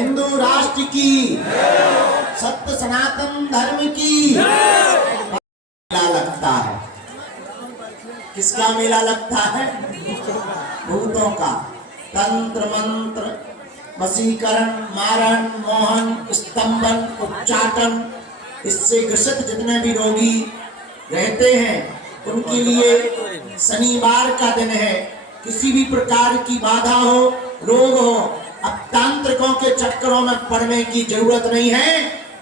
हिंदू राष्ट्र की, सत्य सनातन धर्म की। मेला लगता है, किसका मेला लगता है? भूतों का। तंत्र मंत्र, वशीकरण, मारण, मोहन, स्तंभन, उच्चाटन, इससे ग्रसित जितने भी रोगी रहते हैं उनके लिए शनिवार का दिन है। किसी भी प्रकार की बाधा हो, रोग हो, अब तांत्रिकों के चक्करों में पड़ने की जरूरत नहीं है।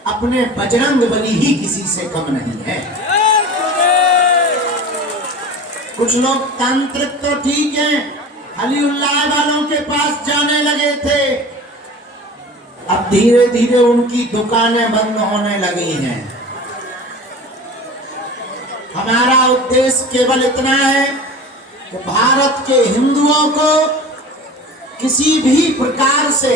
अपने बजरंग बली ही किसी से कम नहीं है। कुछ लोग तांत्रिक तो ठीक है, अलीउल्लाह वालों के पास जाने लगे थे, अब धीरे धीरे उनकी दुकानें बंद होने लगी हैं। हमारा उद्देश्य केवल इतना है कि भारत के हिंदुओं को किसी भी प्रकार से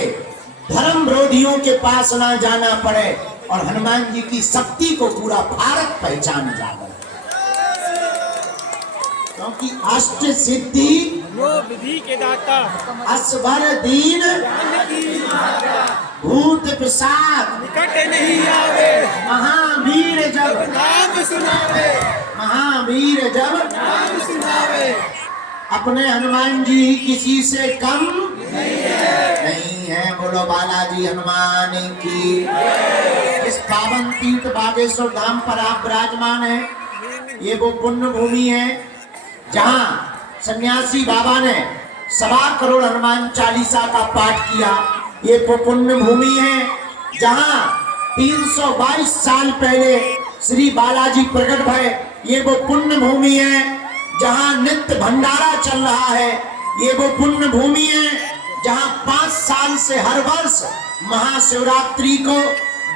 धर्म विरोधियों के पास ना जाना पड़े और हनुमान जी की शक्ति को पूरा भारत पहचान जाए। क्योंकि अष्ट सिद्धि विधि के दाता, असवर दीन भूत प्रसाद निकट नहीं आवे, महावीर जब नाम सुनावे, महावीर जब नाम सुनावे। अपने हनुमान जी किसी से कम नहीं है। बोलो बालाजी हनुमान की। इस पावन तीर्थ बागेश्वर धाम पर आप विराजमान हैं। ये वो पुण्य भूमि है जहाँ सन्यासी बाबा ने 1.25 करोड़ हनुमान चालीसा का पाठ किया। ये वो पुण्य भूमि है जहाँ 322 साल पहले श्री बालाजी प्रकट भय। ये वो पुण्य भूमि है जहाँ नित्य भंडारा चल रहा है। ये वो पुण्य भूमि है जहाँ 5 साल से हर वर्ष महाशिवरात्रि को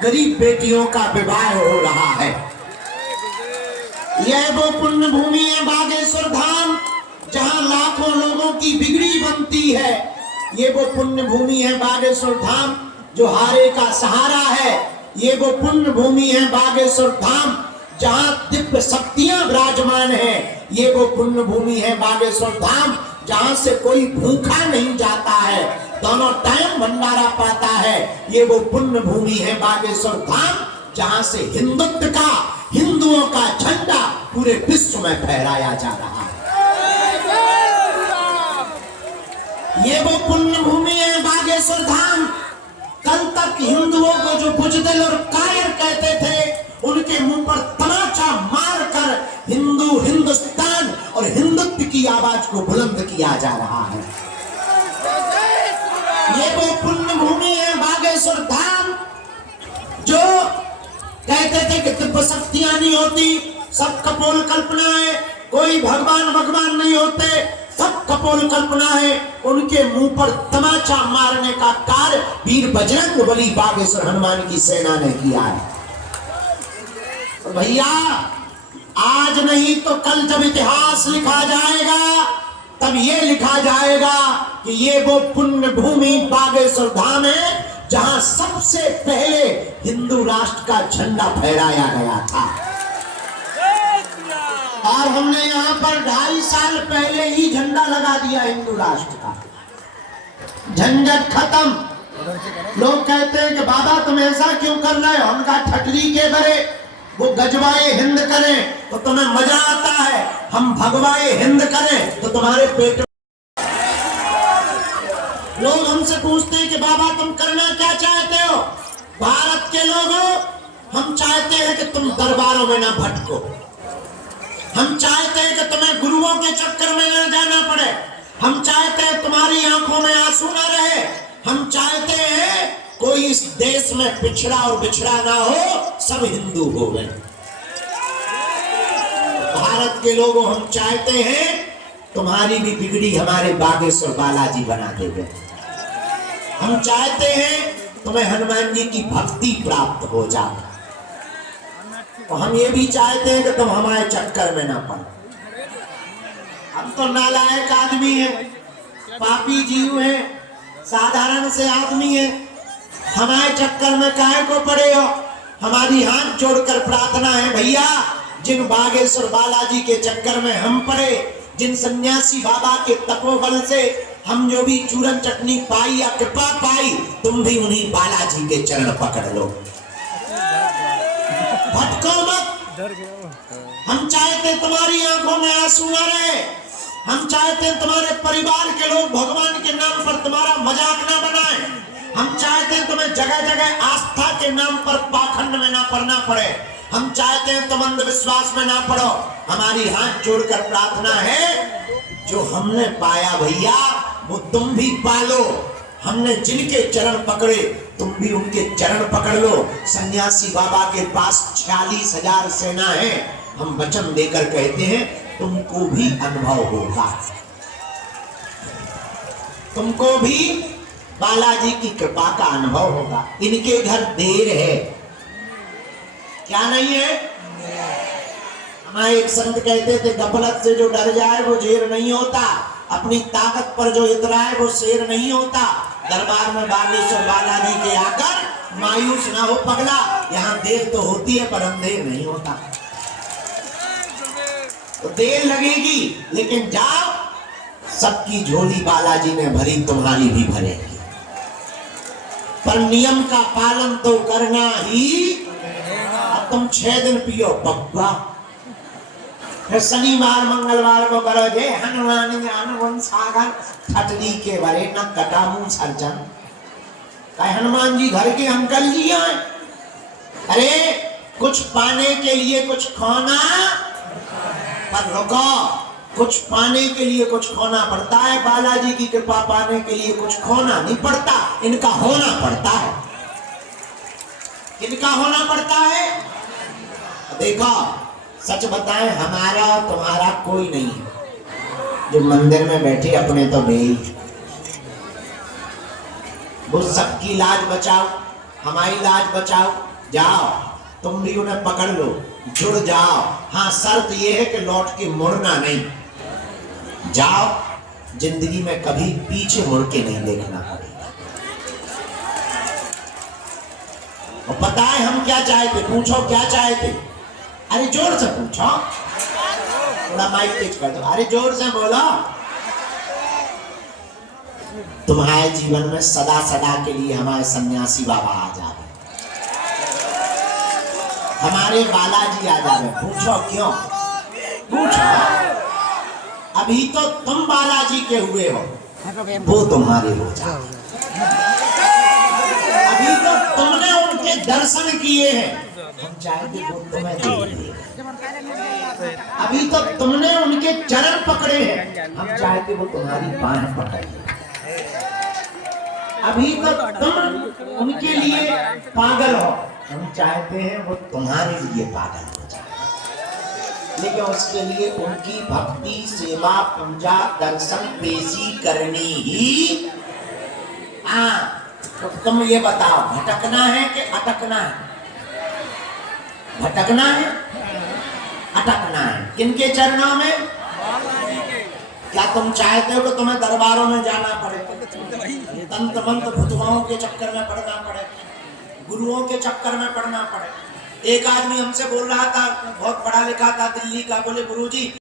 गरीब बेटियों का विवाह हो रहा है। यह वो पुण्य भूमि है बागेश्वर धाम जहाँ लाखों लोगों की बिगड़ी बनती है। ये वो पुण्य भूमि है बागेश्वर धाम जो हारे का सहारा है। ये वो पुण्य भूमि है बागेश्वर धाम जहाँ दिव्य शक्तियां विराजमान है। ये वो पुण्य भूमि है बागेश्वर धाम जहाँ से कोई भूखा नहीं जाता है, दोनों टाइम भंडारा पाता है। ये वो पुण्य भूमि है बागेश्वर धाम जहाँ से हिंदुत्व का, हिंदुओं का झंडा पूरे विश्व में फहराया जा रहा है। ये वो पुण्य भूमि है बागेश्वर धाम। कल तक हिंदुओं को जो बुजदिल और कायर कहते थे उनके मुंह पर तमाचा मारकर हिंदू, हिंदुस्तान और हिंदुत्व की आवाज को बुलंद किया जा रहा है। ये वो पुण्य भूमि है बागेश्वर धाम जो कहते थे कि दिव्य शक्तियां नहीं होती, सब कपोल कल्पना है, कोई भगवान नहीं होते, सब कपोल कल्पना है। उनके मुंह पर तमाचा मारने का कार्य वीर बजरंग बली बागेश्वर हनुमान की सेना ने किया है। तो भैया आज नहीं तो कल जब इतिहास लिखा जाएगा तब ये लिखा जाएगा कि ये वो पुण्य भूमि बागेश्वर धाम है जहां सबसे पहले हिंदू राष्ट्र का झंडा फहराया गया था। और हमने यहाँ पर 2.5 साल पहले ही झंडा लगा दिया हिंदू राष्ट्र का। झंझट खत्म। लोग कहते हैं कि बाबा तुम ऐसा क्यों कर रहे हो? उनका ठटरी के बरे वो गजवाए हिंद करें तो तुम्हें मजा आता है, हम भगवाए हिंद करें तो तुम्हारे पेट। लोग हमसे पूछते हैं कि बाबा तुम करना क्या चाहते हो? भारत के लोगों, हम चाहते हैं कि तुम दरबारों में ना भटको, हम चाहते हैं कि तुम्हें गुरुओं के चक्कर में न जाना पड़े, हम चाहते हैं तुम्हारी आंखों में आंसू ना रहे, हम चाहते हैं कोई इस देश में पिछड़ा और बिछड़ा ना हो, सब हिंदू हो गए। भारत के लोगों, हम चाहते हैं तुम्हारी भी बिगड़ी हमारे बागेश्वर बालाजी बना देंगे। हम चाहते हैं तुम्हें हनुमान जी की भक्ति प्राप्त हो जाए। तो हम ये भी चाहते हैं कि तुम हमारे चक्कर में ना पड़ो। हम तो नालायक आदमी हैं, पापी जीव हैं, साधारण से आदमी हैं, हमारे चक्कर में काहे को पड़े हो? हमारी हाथ जोड़कर प्रार्थना है भैया, जिन बागेश्वर बालाजी के चक्कर में हम पड़े, जिन सन्यासी बाबा के तपोबल से हम जो भी चूरन चटनी पाई या कृपा पाई, तुम भी उन्हीं बालाजी के चरण पकड़ लो, भटको मत। हम चाहते तुम्हारी आंखों में आंसू न रहे, हम चाहते तुम्हारे परिवार के लोग भगवान के नाम पर तुम्हारा मजाक ना बनाएं, हम चाहते तुम्हें जगह जगह आस्था के नाम पर पाखंड में ना पड़ना पड़े, हम चाहते हैं तुम अंधविश्वास में ना पड़ो। हमारी हाथ जोड़कर प्रार्थना है, जो हमने पाया भैया वो तुम भी पालो। हमने जिनके चरण पकड़े तुम भी उनके चरण पकड़ लो। सन्यासी बाबा के पास 46,000 सेना है। हम वचन देकर कहते हैं तुमको भी अनुभव होगा, तुमको भी बालाजी की कृपा का अनुभव होगा। इनके घर देर है, क्या नहीं है? हमारे एक संत कहते थे, गफलत से जो डर जाए वो जेर नहीं होता, अपनी ताकत पर जो इतराए वो शेर नहीं होता। दरबार में बागेश्वर बालाजी के आकर मायूस ना हो पगला, यहाँ देर तो होती है पर अंधेर नहीं होता। तो देर लगेगी लेकिन जाओ, सबकी झोली बालाजी ने भरी, तुम्हारी भी भरेगी। पर नियम का पालन तो करना ही। अब तुम 6 दिन पियो पक्का, फिर शनिवार मंगलवार को करो जे हनुमान ज्ञान गुण सागर, ठटनी के बरे न कटामू सर्जन। हनुमान जी घर के अंकल जी आए, अरे कुछ पाने के लिए कुछ खोना, पर रुको, कुछ पाने के लिए कुछ खोना पड़ता है। बालाजी की कृपा पाने के लिए कुछ खोना नहीं पड़ता, इनका होना पड़ता है। इनका होना पड़ता है। देखो सच बताएं, हमारा और तुम्हारा कोई नहीं है। जो मंदिर में बैठे अपने तो गए, वो सबकी लाज बचाओ, हमारी लाज बचाओ। जाओ तुम भी उन्हें पकड़ लो, जुड़ जाओ। हाँ शर्त ये है कि लौट के मुड़ना नहीं। जाओ, जिंदगी में कभी पीछे मुड़ के नहीं देखना पड़ेगा। और पता है हम क्या चाहते? पूछो क्या चाहते? अरे जोर से पूछो, थोड़ा माइक तेज कर दो, अरे जोर से बोलो। तुम्हारे जीवन में सदा सदा के लिए हमारे सन्यासी बाबा आ जाए, हमारे बालाजी आ जाए। पूछो क्यों? पूछो। अभी तो तुम बालाजी के हुए हो, वो तुम्हारे हो जाए। अभी तो तुमने उनके दर्शन किए हैं, हम चाहते वो तुम्हें दे। अभी तो तुमने उनके चरण पकड़े हैं, हम चाहते वो तुम्हारी बाहें पकड़े। अभी तो तुम उनके लिए पागल हो, हम चाहते हैं वो तुम्हारे लिए पागल हो जाए। लेकिन उसके लिए उनकी भक्ति, सेवा, पूजा, दर्शन, पेशी करनी ही। हाँ तो तुम ये बताओ, भटकना है कि अटकना है? भटकना है, अटकना है। किनके चरणों में? क्या तुम चाहते हो कि तुम्हें दरबारों में जाना पड़े, तंत्र मंत्र भुतवाओं के चक्कर में पड़ना पड़े, गुरुओं के चक्कर में पड़ना पड़े? एक आदमी हमसे बोल रहा था, बहुत पढ़ा लिखा था दिल्ली का, बोले गुरुजी